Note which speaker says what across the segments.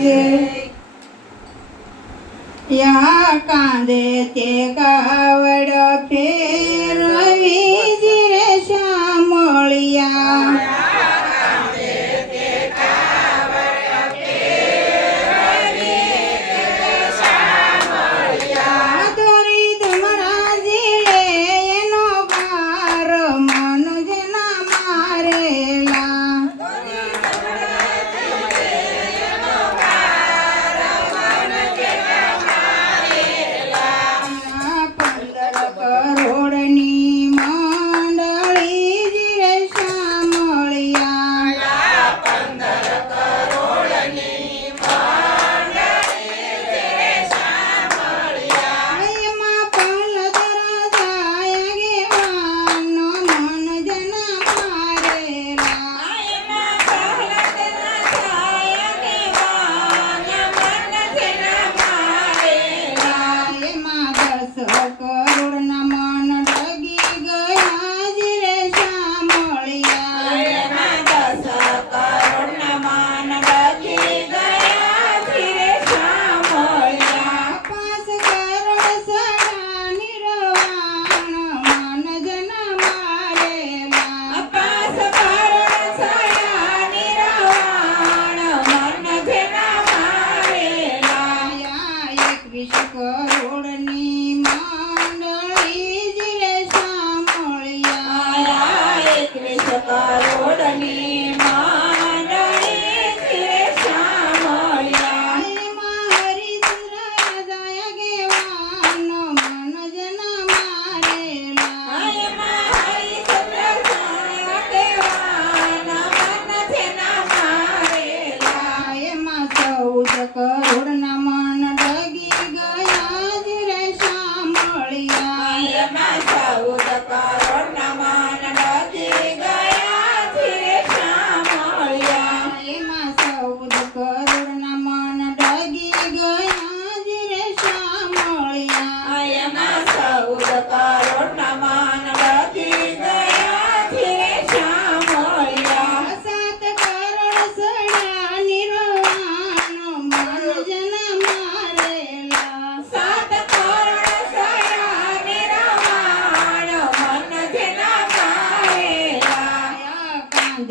Speaker 1: જય યા કાંદે તે કાવડ ફેરવી
Speaker 2: bacana.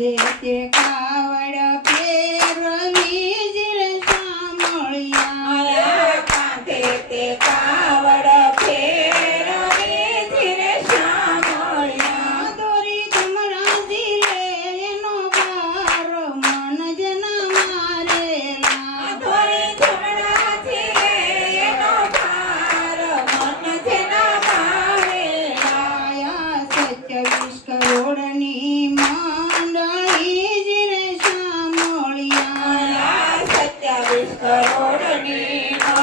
Speaker 2: देते
Speaker 3: ಕರುಣನೀನಾ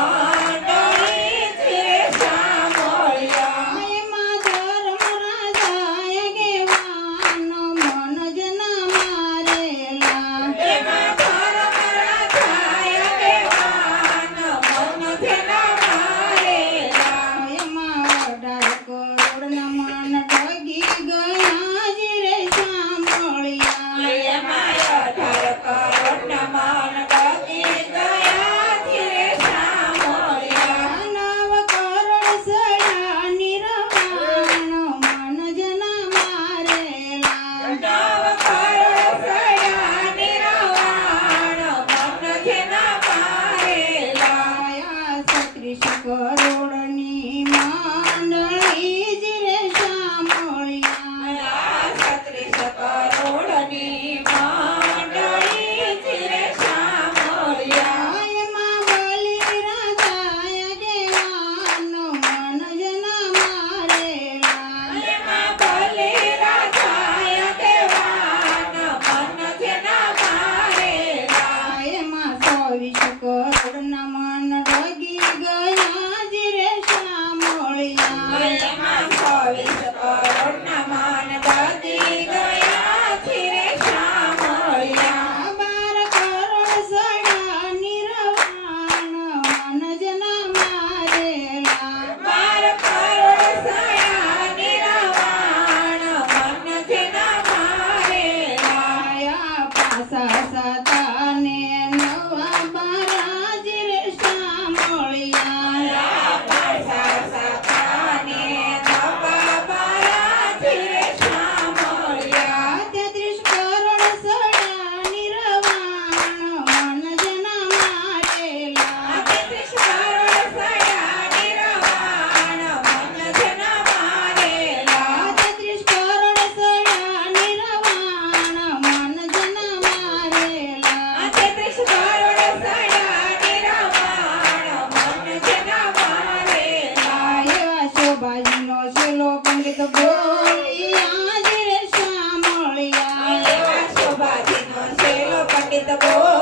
Speaker 3: in the boat.